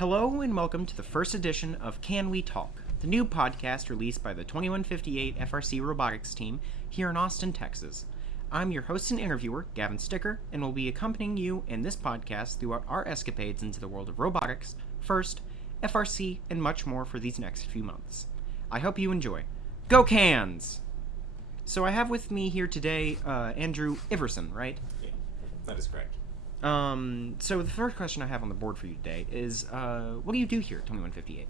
Hello and welcome to the first edition of Can We Talk, the new podcast released by the 2158 FRC Robotics team here in Austin, Texas. I'm your host and interviewer, Gavin Sticker, and will be accompanying you in this podcast throughout our escapades into the world of robotics, FIRST, FRC, and much more for these next few months. I hope you enjoy. Go CANS! So I have with me here today Andrew Iverson, right? Yeah, that is correct. So the first question I have on the board for you today is, what do you do here at 2158?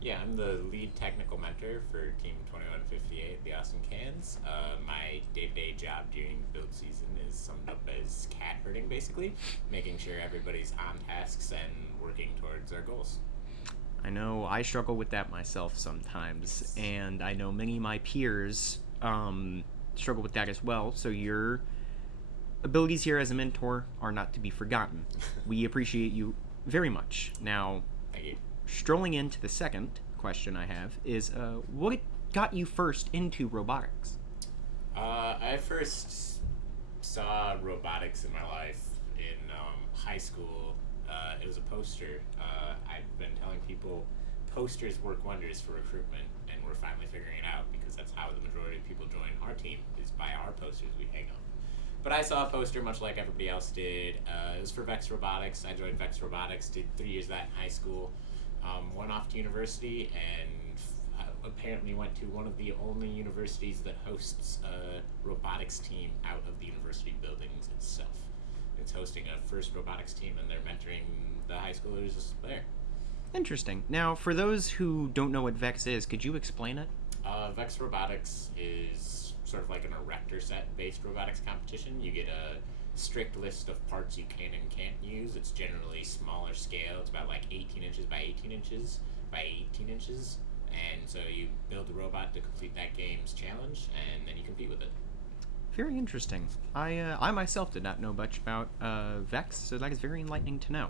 Yeah, I'm the lead technical mentor for Team 2158, the Austin CANS. My day-to-day job during build season is summed up as cat herding, basically, making sure everybody's on tasks and working towards our goals. I know I struggle with that myself sometimes, and I know many of my peers struggle with that as well, so your abilities here as a mentor are not to be forgotten. We appreciate you very much. Now, Thank you. strolling into the second question I have is, what got you first into robotics? I first saw robotics in my life in high school. It was a poster. I've been telling people posters work wonders for recruitment, and we're finally figuring it out because that's how the majority of people join our team, is by our posters we hang up. But I saw a poster much like everybody else did. It was for Vex Robotics. I joined Vex Robotics, did 3 years of that in high school, went off to university, and apparently went to one of the only universities that hosts a robotics team out of the university buildings itself. It's hosting a FIRST robotics team, and they're mentoring the high schoolers there. Interesting. Now, for those who don't know what Vex is, could you explain it? Vex Robotics is sort of like an erector set based robotics competition. You get a strict list of parts you can and can't use. It's generally smaller scale. It's about like 18 inches by 18 inches by 18 inches. And so you build a robot to complete that game's challenge, and then you compete with it. Very interesting. I myself did not know much about Vex, so that is very enlightening to know.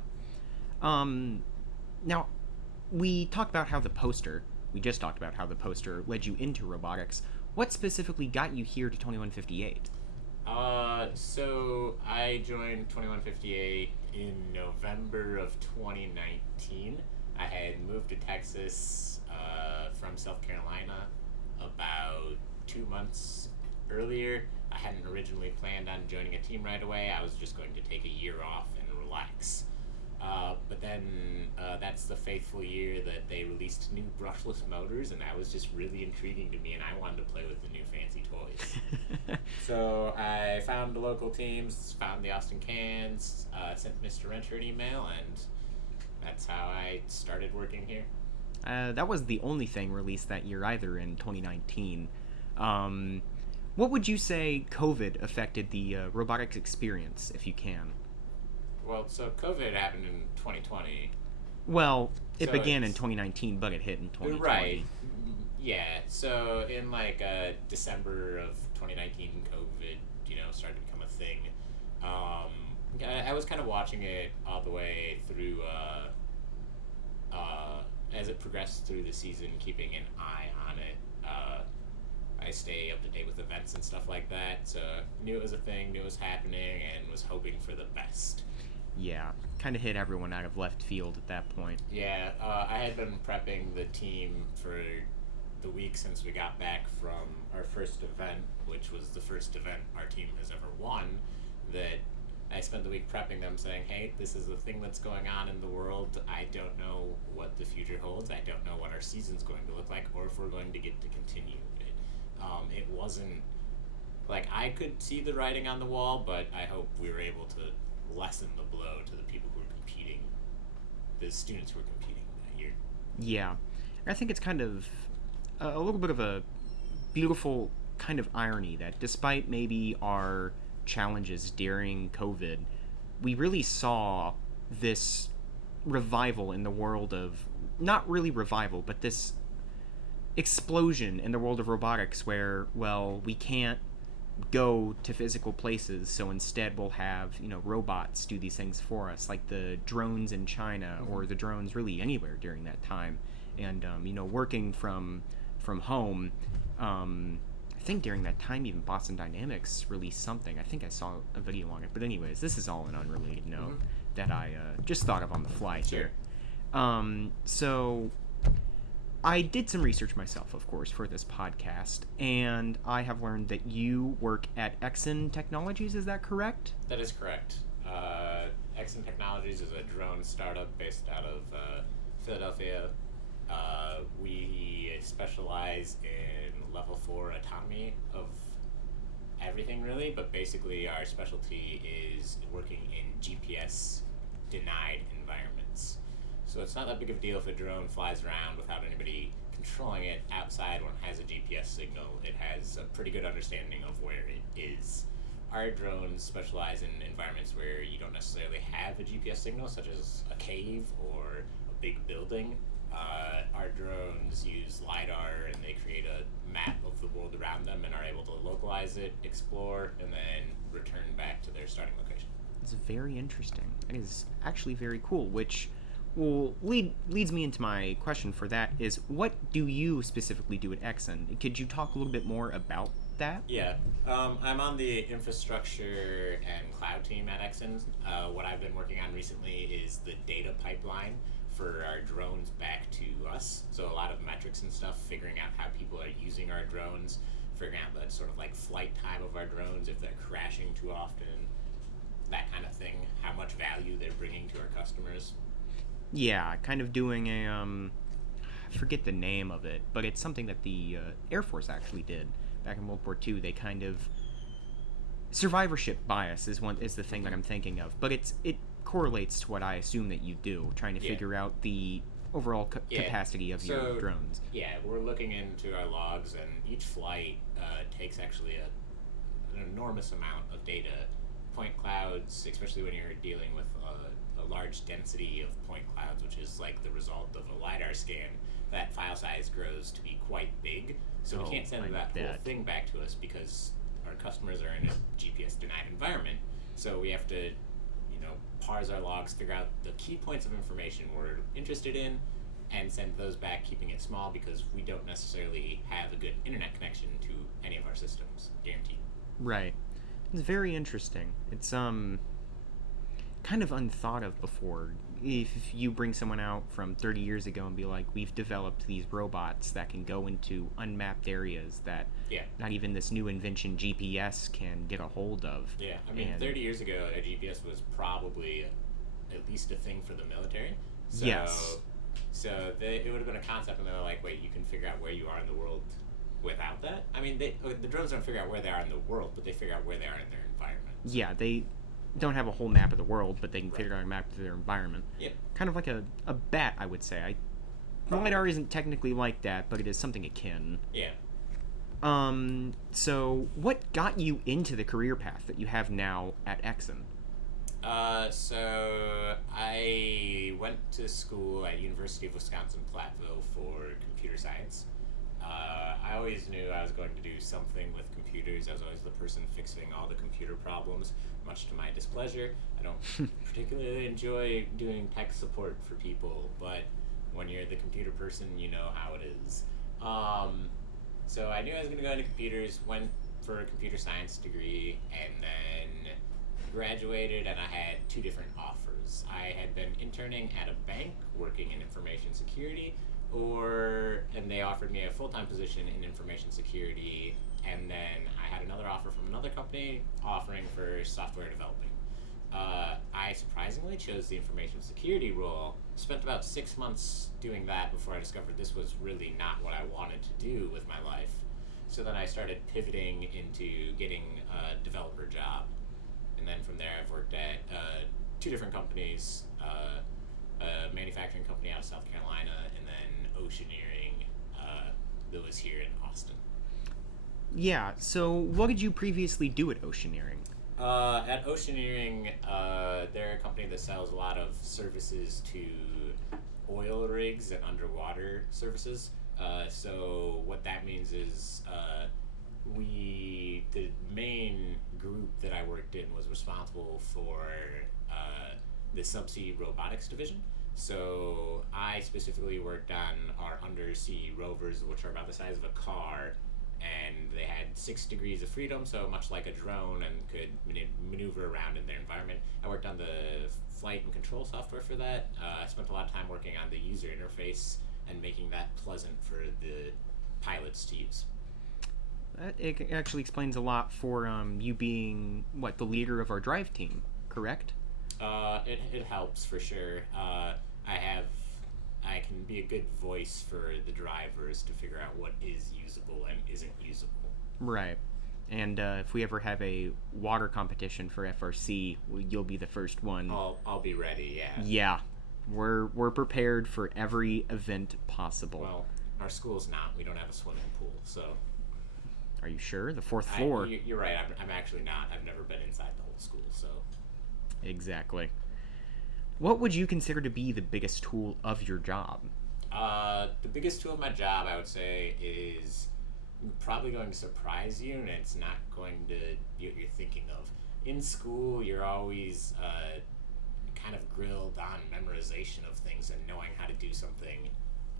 Now, we just talked about how the poster led you into robotics. What specifically got you here to 2158? So I joined 2158 in November of 2019. I had moved to Texas from South Carolina about 2 months earlier. I hadn't originally planned on joining a team right away. I was just going to take a year off and relax. But then that's the fateful year that they released new brushless motors, and that was just really intriguing to me, and I wanted to play with the new fancy toys. So I found the local teams, found the Austin CANS, sent Mr. Renter an email, and that's how I started working here. That was the only thing released that year either in 2019. What would you say COVID affected the robotics experience, if you can? Well, so COVID happened in 2020. Well, it So began in it's- 2019, but it hit in 2020. Right. Yeah. So in like December of 2019, COVID, started to become a thing. I was kind of watching it all the way through as it progressed through the season, keeping an eye on it. I stay up to date with events and stuff like that, so knew it was a thing, knew it was happening, and was hoping for the best. Yeah, kind of hit everyone out of left field at that point. Yeah, I had been prepping the team for the week since we got back from our first event, which was the first event our team has ever won, that I spent the week prepping them, saying, hey, this is the thing that's going on in the world. I don't know what the future holds. I don't know what our season's going to look like, or if we're going to get to continue it. It wasn't, like, I could see the writing on the wall, but I hope we were able to lessen the blow to the people who are competing, the students who are competing that year. Yeah, I think it's kind of a little bit of a beautiful kind of irony that despite maybe our challenges during COVID, we really saw this revival in the world of, not really revival, but this explosion in the world of robotics where, well, we can't go to physical places, so instead we'll have, robots do these things for us, like the drones in China, or the drones really anywhere during that time. And working from home, I think during that time even Boston Dynamics released something. I think I saw a video on it, but anyways, this is all an unrelated note that I just thought of on the fly here. So I did some research myself, of course, for this podcast, and I have learned that you work at Exon Technologies. Is that correct? That is correct. Exon Technologies is a drone startup based out of Philadelphia. We specialize in level 4 autonomy of everything, really, but basically our specialty is working in GPS denied environments. So it's not that big of a deal if a drone flies around without anybody controlling it outside when it has a GPS signal. It has a pretty good understanding of where it is. Our drones specialize in environments where you don't necessarily have a GPS signal, such as a cave or a big building. Our drones use LiDAR and they create a map of the world around them and are able to localize it, explore, and then return back to their starting location. It's very interesting. It is actually very cool, which leads me into my question for that is, what do you specifically do at Exxon? Could you talk a little bit more about that? Yeah, I'm on the infrastructure and cloud team at Exxon. What I've been working on recently is the data pipeline for our drones back to us. So a lot of metrics and stuff, figuring out how people are using our drones, figuring out the sort of like flight time of our drones, if they're crashing too often, that kind of thing, how much value they're bringing to our customers. Yeah, kind of doing a I forget the name of it, but it's something that the Air Force actually did back in World War II. They kind of survivorship bias is the thing that I'm thinking of, but it correlates to what I assume that you do, trying to figure out the overall capacity of your drones. Yeah, we're looking into our logs, and each flight takes actually an enormous amount of data. Point clouds, especially when you're dealing with a large density of point clouds, which is like the result of a LiDAR scan, that file size grows to be quite big. So we can't send that whole thing back to us because our customers are in a GPS denied environment. So we have to, parse our logs, figure out the key points of information we're interested in, and send those back, keeping it small because we don't necessarily have a good internet connection to any of our systems, guaranteed. Right. It's very interesting. It's kind of unthought of before. If you bring someone out from 30 years ago and be like, we've developed these robots that can go into unmapped areas that not even this new invention GPS can get a hold of. Yeah, I mean, 30 years ago, a GPS was probably at least a thing for the military. So, yes. So it would have been a concept, and they're like, wait, you can figure out where you are in the world without that? I mean, the drones don't figure out where they are in the world, but they figure out where they are in their environment. Yeah, they don't have a whole map of the world, but they can figure out a map of their environment. Yep. Kind of like a bat, I would say. LiDAR isn't technically like that, but it is something akin. Yeah. So what got you into the career path that you have now at Exxon? So I went to school at University of Wisconsin-Platteville for computer science. I always knew I was going to do something with computers. I was always the person fixing all the computer problems, much to my displeasure. I don't particularly enjoy doing tech support for people, but when you're the computer person, you know how it is. So I knew I was going to go into computers, went for a computer science degree, and then graduated, and I had two different offers. I had been interning at a bank working in information security, and they offered me a full-time position in information security, and then I had another offer from another company offering for software developing. I surprisingly chose the information security role, spent about 6 months doing that before I discovered this was really not what I wanted to do with my life. So then I started pivoting into getting a developer job. And then from there I've worked at two different companies, a manufacturing company out of South Carolina, and then Oceaneering that was here in Austin. Yeah, so what did you previously do at Oceaneering? At Oceaneering, they're a company that sells a lot of services to oil rigs and underwater services. So what that means is the main group that I worked in was responsible for the subsea robotics division. So I specifically worked on our undersea rovers, which are about the size of a car, and they had 6 degrees of freedom, so much like a drone, and could maneuver around in their environment. I worked on the flight and control software for that. I spent a lot of time working on the user interface and making that pleasant for the pilots to use. It actually explains a lot for you being, the leader of our drive team, correct? It helps for sure. I can be a good voice for the drivers to figure out what is usable and isn't usable. Right. And if we ever have a water competition for FRC, you'll be the first one. I'll be ready. Yeah. Yeah, we're prepared for every event possible. Well, our school's not. We don't have a swimming pool, so. Are you sure? The fourth floor. You're right. I'm actually not. I've never been inside the whole school, so. Exactly. What would you consider to be the biggest tool of your job? The biggest tool of my job, I would say, is probably going to surprise you, and it's not going to be what you're thinking of. In school, you're always kind of grilled on memorization of things and knowing how to do something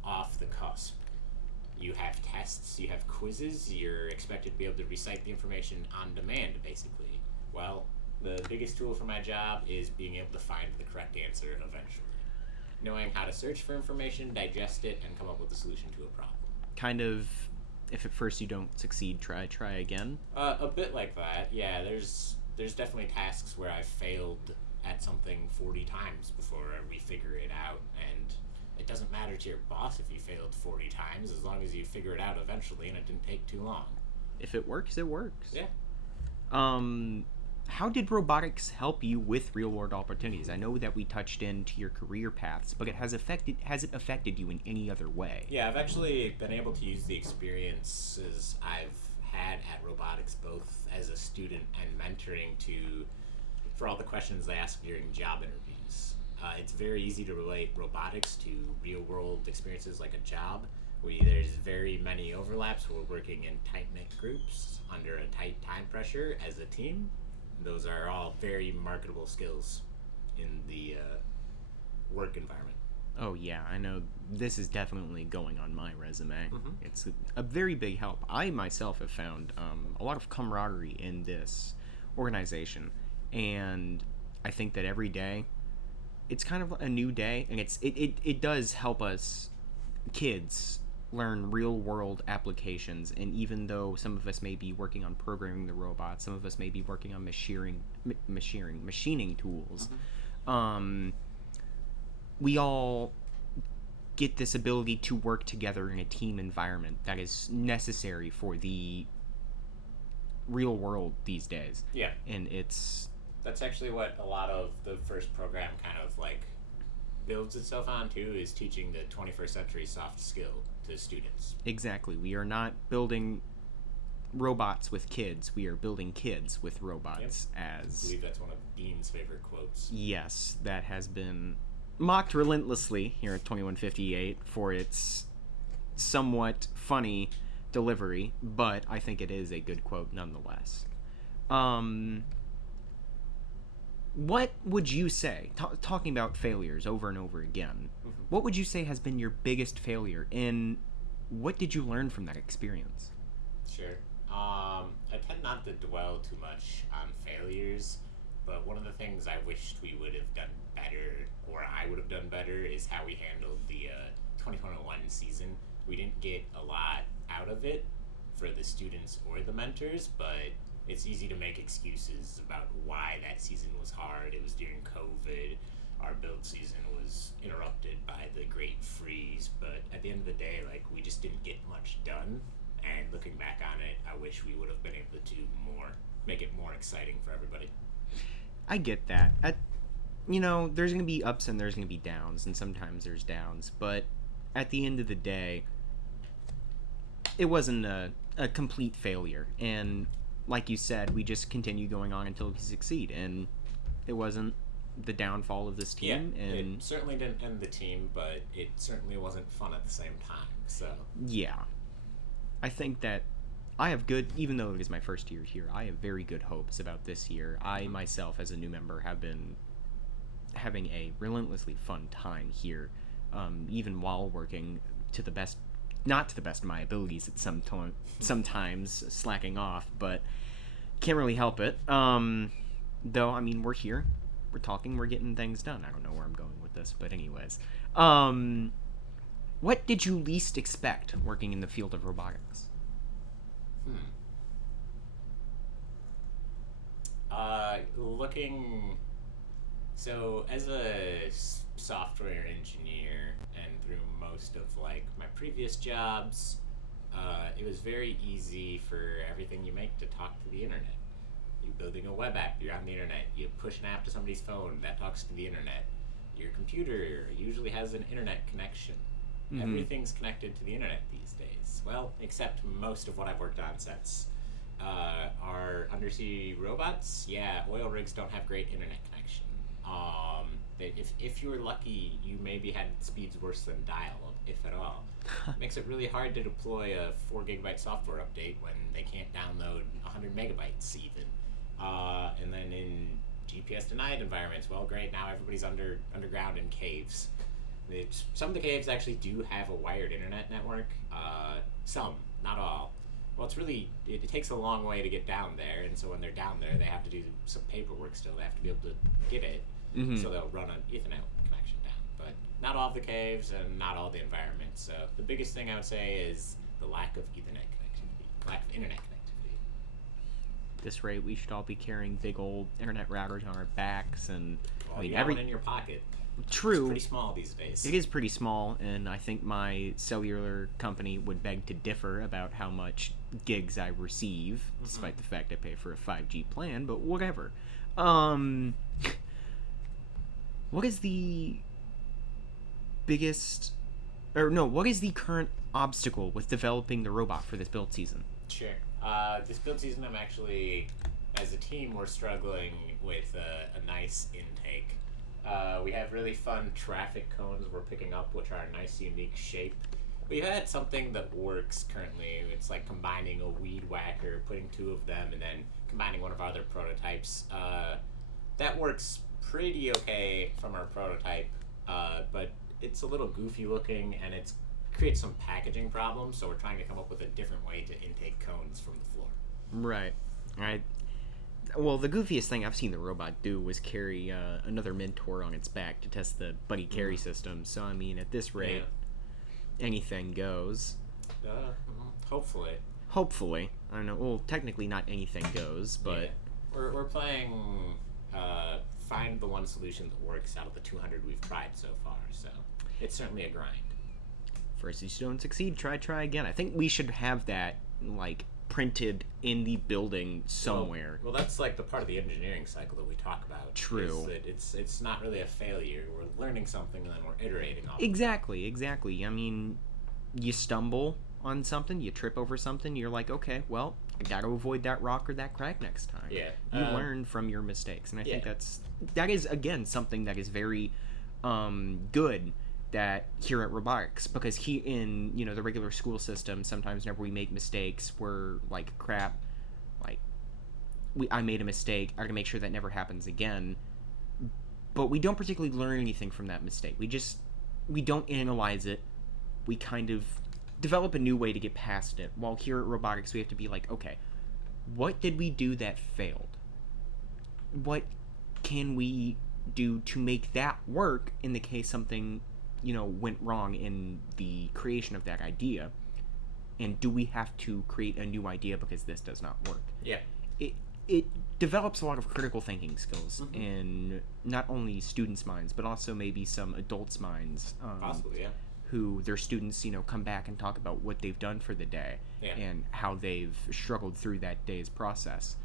off the cusp. You have tests, you have quizzes, you're expected to be able to recite the information on demand, basically. Well, the biggest tool for my job is being able to find the correct answer eventually. Knowing how to search for information, digest it, and come up with a solution to a problem. Kind of, if at first you don't succeed, try again? A bit like that, yeah. There's definitely tasks where I've failed at something 40 times before I refigure it out, and it doesn't matter to your boss if you failed 40 times, as long as you figure it out eventually and it didn't take too long. If it works, it works. Yeah. How did robotics help you with real-world opportunities? I know that we touched into your career paths, but has it affected you in any other way? Yeah, I've actually been able to use the experiences I've had at robotics, both as a student and mentoring, for all the questions they ask during job interviews. It's very easy to relate robotics to real-world experiences like a job. There's very many overlaps. We're working in tight-knit groups under a tight time pressure as a team. Those are all very marketable skills in the work environment. Oh yeah, I know this is definitely going on my resume. Mm-hmm. It's a very big help. I myself have found a lot of camaraderie in this organization, and I think that every day it's kind of a new day, and it does help us kids learn real world applications. And even though some of us may be working on programming the robots, some of us may be working on machining tools, we all get this ability to work together in a team environment that is necessary for the real world these days. Yeah. And that's actually what a lot of the first program kind of like builds itself on too, is teaching the 21st century soft skill to students. Exactly. We are not building robots with kids. We are building kids with robots. Yep. I believe that's one of Dean's favorite quotes. Yes, that has been mocked relentlessly here at 2158 for its somewhat funny delivery, but I think it is a good quote nonetheless. What would you say, talking about failures over and over again, what would you say has been your biggest failure, and what did you learn from that experience? Sure. I tend not to dwell too much on failures, but one of the things I wished we would have done better, or I would have done better, is how we handled the 2021 season. We didn't get a lot out of it for the students or the mentors, but it's easy to make excuses about why that season was hard. It was during COVID. Our build season was interrupted by the Great Freeze, but at the end of the day, we just didn't get much done. And looking back on it, I wish we would have been able to do more, make it more exciting for everybody. I get that. There's going to be ups and there's going to be downs, and sometimes there's downs, but at the end of the day, it wasn't a complete failure. And like you said, we just continue going on until we succeed, and it wasn't the downfall of this team. Yeah, and it certainly didn't end the team, but it certainly wasn't fun at the same time. So yeah, I think that I have even though it is my first year here, I have very good hopes about this year. I myself, as a new member, have been having a relentlessly fun time here, even while working to the best not to the best of my abilities at sometimes slacking off, but can't really help it. Though, I mean, we're here, we're talking, we're getting things done. I don't know where I'm going with this, but anyways. What did you least expect working in the field of robotics? Hmm. Looking. So, as a software engineer, and through most of like my previous jobs, it was very easy for everything you make to talk to the internet. You're building a web app, you're on the internet. You push an app to somebody's phone, that talks to the internet. Your computer usually has an internet connection. Mm-hmm. Everything's connected to the internet these days. Well, except most of what I've worked on sets are undersea robots. Yeah, oil rigs don't have great internet connection. If you were lucky, you maybe had speeds worse than dial, if at all. Makes it really hard to deploy a 4 gigabyte software update when they can't download 100 megabytes even. And then in GPS denied environments, well, great, now everybody's underground in caves. Some of the caves actually do have a wired internet network. Some, not all. Well, it takes a long way to get down there, and so when they're down there, they have to do some paperwork still. They have to be able to get it, so they'll run an Ethernet connection down. But not all of the caves and not all the environments. So the biggest thing I would say is the lack of Ethernet connectivity, lack of internet connectivity. At this rate, we should all be carrying big old internet routers on our backs, and Well, I mean, you have one in your pocket. True. It's pretty small these days. It is pretty small, and I think my cellular company would beg to differ about how much gigs I receive, despite the fact I pay for a 5G plan, but whatever. What is the biggest... what is the current obstacle with developing the robot for this build season? Sure. This build season, I'm actually, as a team, we're struggling with a nice intake. We have really fun traffic cones we're picking up, which are a nice, unique shape. We've had something that works currently. It's like combining a weed whacker, putting 2 of them, and then combining one of our other prototypes. That works pretty okay from our prototype, but it's a little goofy looking, and it creates some packaging problems, so we're trying to come up with a different way to intake cones from the floor. Right. Well, the goofiest thing I've seen the robot do was carry another Mentor on its back to test the buddy carry system. So, I mean, at this rate, anything goes. Hopefully. Hopefully. I don't know. Well, technically not anything goes, but... Yeah. We're playing find the one solution that works out of the 200 we've tried so far, so it's certainly a grind. First you don't succeed, try again. I think we should have that, like, printed in the building somewhere. Well, that's like the part of the engineering cycle that we talk about. True. That it's not really a failure. We're learning something and then we're iterating on it. Exactly. I mean, you stumble on something, you trip over something, you're like, okay, well, I gotta avoid that rock or that crack next time. Yeah. You learn from your mistakes, and I think that is again something that is very good that here at robotics, because in the regular school system, sometimes whenever we make mistakes, we're like, crap, like I made a mistake, I gotta make sure that never happens again. But we don't particularly learn anything from that mistake. We don't analyze it. We kind of develop a new way to get past it. While here at robotics, we have to be like, okay, what did we do that failed? What can we do to make that work in the case something went wrong in the creation of that idea? And do we have to create a new idea because this does not work? Yeah. It develops a lot of critical thinking skills in not only students' minds, but also maybe some adults' minds. Possibly, yeah. Who their students, come back and talk about what they've done for the day and how they've struggled through that day's process.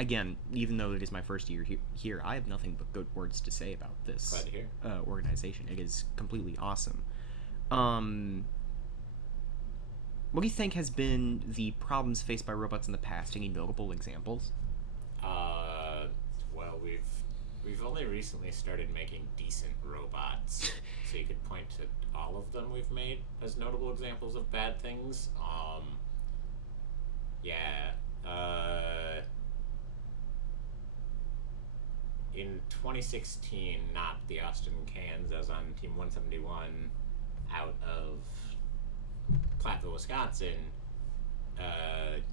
Again, even though it is my first year here, I have nothing but good words to say about this Glad to hear. Organization. It is completely awesome. What do you think has been the problems faced by robots in the past? Any notable examples? Well, we've only recently started making decent robots, so you could point to all of them we've made as notable examples of bad things. In 2016, not the Austin CANS, I was on Team 171, out of Platteville, Wisconsin.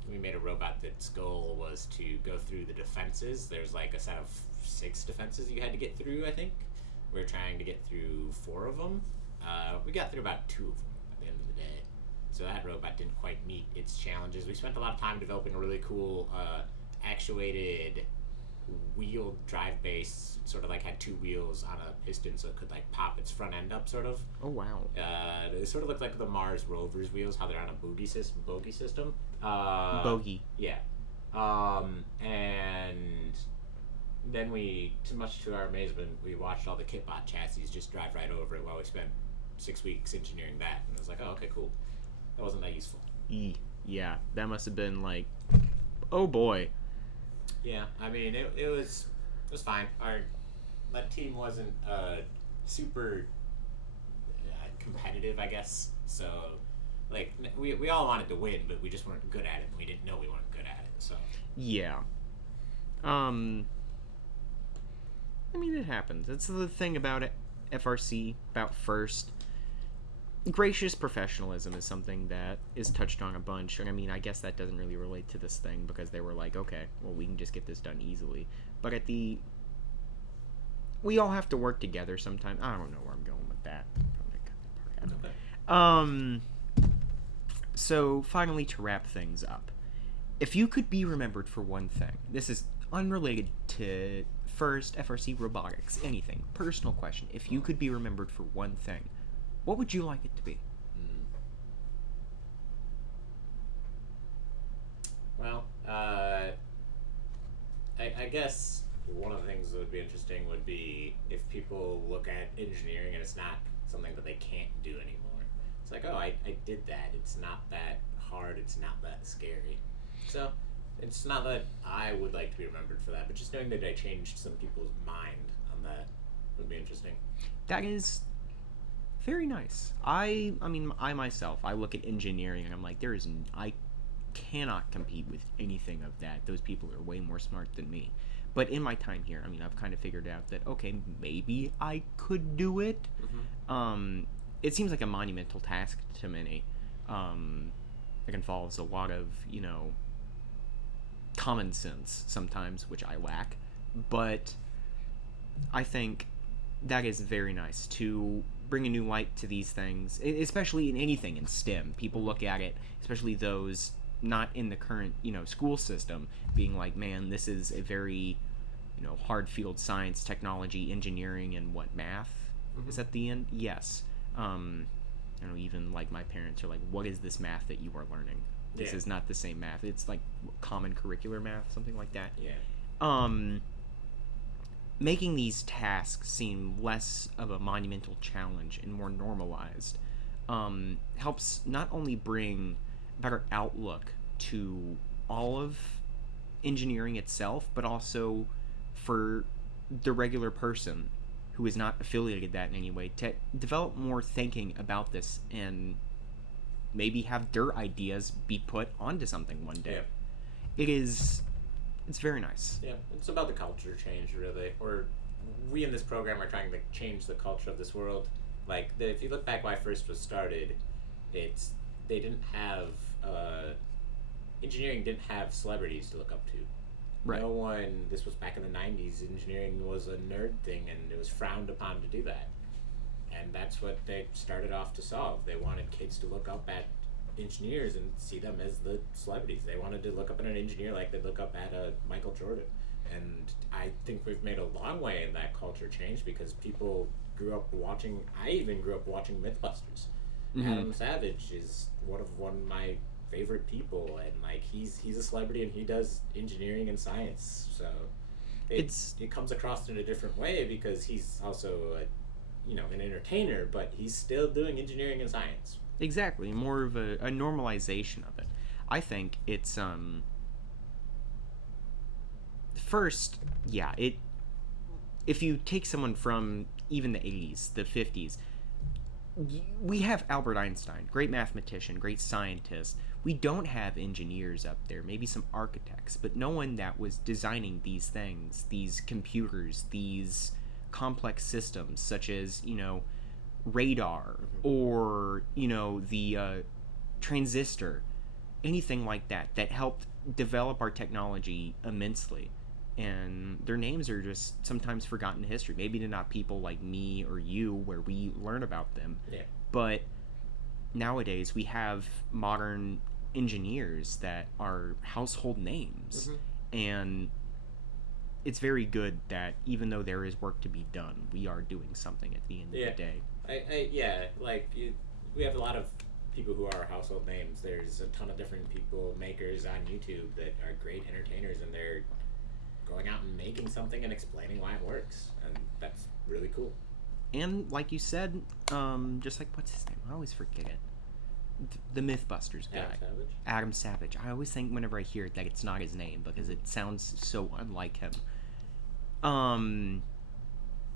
We made a robot that's goal was to go through the defenses. There's like a set of 6 defenses you had to get through, I think. We were trying to get through 4 of them. We got through about 2 of them at the end of the day. So that robot didn't quite meet its challenges. We spent a lot of time developing a really cool actuated wheeled drive base. Sort of like had 2 wheels on a piston, so it could like pop its front end up, sort of. Oh wow. It sort of looked like the Mars rover's wheels, how they're on a bogey system. Bogey. Yeah. And then we, too much to our amazement, we watched all the Kitbot chassis just drive right over it while we spent 6 weeks engineering that. And it was like, oh, okay, cool. That wasn't that useful. Yeah, that must have been like, oh boy. Yeah, I mean, it was fine. That team wasn't super competitive, I guess. So, like, we all wanted to win, but we just weren't good at it, and we didn't know we weren't good at it. So. Yeah. I mean, it happens. It's the thing about it, FRC, about FIRST. Gracious professionalism is something that is touched on a bunch, and I mean, I guess that doesn't really relate to this thing because they were like, okay, well, we can just get this done easily. But we all have to work together sometimes. I don't know where I'm going with that. Okay. So finally, to wrap things up, if you could be remembered for one thing, this is unrelated to FIRST, FRC, robotics, anything, personal question. If you could be remembered for one thing, what would you like it to be? Well, I guess one of the things that would be interesting would be if people look at engineering and it's not something that they can't do anymore. It's like, oh, I did that. It's not that hard. It's not that scary. So it's not that I would like to be remembered for that, but just knowing that I changed some people's mind on that would be interesting. That is very nice. I mean, I myself, I look at engineering and I'm like, I cannot compete with anything of that. Those people are way more smart than me. But in my time here, I mean, I've kind of figured out that, okay, maybe I could do it. Mm-hmm. It seems like a monumental task to many. It involves a lot of, common sense sometimes, which I lack. But I think that is very nice to bring a new light to these things, especially in anything in STEM. People look at it, especially those not in the current, school system, being like, man, this is a very, hard field science, technology, engineering, and math is at the end. Yes. Even like my parents are like, what is this math that you are learning? This is not the same math. It's like common curricular math, something like that. Yeah. Making these tasks seem less of a monumental challenge and more normalized helps not only bring better outlook to all of engineering itself, but also for the regular person who is not affiliated that in any way to develop more thinking about this and maybe have their ideas be put onto something one day. Yeah. It's very nice. Yeah, it's about the culture change, really. Or we in this program are trying to change the culture of this world. Like, if you look back when I first was started, they didn't have engineering didn't have celebrities to look up to. Right. No one. This was back in the 90s. Engineering was a nerd thing, and it was frowned upon to do that. And that's what they started off to solve. They wanted kids to look up at engineers and see them as the celebrities. They wanted to look up at an engineer like they'd look up at a Michael Jordan. And I think we've made a long way in that culture change because people grew up watching. I even grew up watching MythBusters. Mm-hmm. Adam Savage is one of my favorite people, and like he's a celebrity and he does engineering and science. So it comes across in a different way because he's also an entertainer, but he's still doing engineering and science. Exactly, more of a normalization of it. I think it's first, yeah, if you take someone from even the 80s, the 50s, we have Albert Einstein, great mathematician, great scientist. We don't have engineers up there, maybe some architects, but no one that was designing these things, these computers, these complex systems, such as, radar or, the transistor, anything like that, that helped develop our technology immensely. And their names are just sometimes forgotten in history. Maybe they're not people like me or you where we learn about them. Yeah. But nowadays we have modern engineers that are household names. And it's very good that even though there is work to be done, we are doing something at the end of the day. We have a lot of people who are household names. There's a ton of different people, makers on YouTube that are great entertainers, and they're going out and making something and explaining why it works, and that's really cool. And like you said, just like, what's his name? I always forget it. The Mythbusters guy. Adam Savage. I always think whenever I hear it that it's not his name because it sounds so unlike him.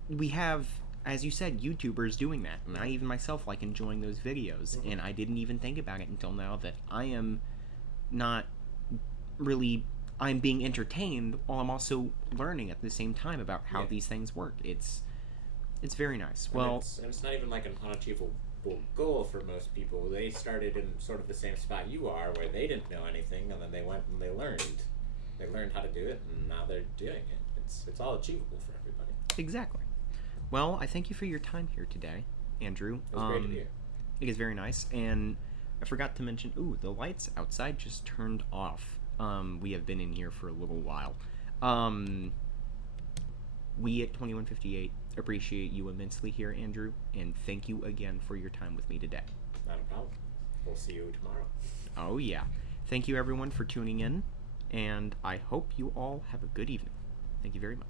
We have, as you said, YouTubers doing that, and I even myself like enjoying those videos, and I didn't even think about it until now that I am not really, I'm being entertained while I'm also learning at the same time about how these things work. It's very nice. Well, it's not even like an unachievable goal for most people. They started in sort of the same spot you are, where they didn't know anything, and then they went and they learned how to do it, and now they're doing it. It's all achievable for everybody. Exactly. Well, I thank you for your time here today, Andrew. It was great to be here. It is very nice, and I forgot to mention, the lights outside just turned off. We have been in here for a little while. We at 2158 appreciate you immensely here, Andrew, and thank you again for your time with me today. Not a problem. We'll see you tomorrow. Oh, yeah. Thank you, everyone, for tuning in, and I hope you all have a good evening. Thank you very much.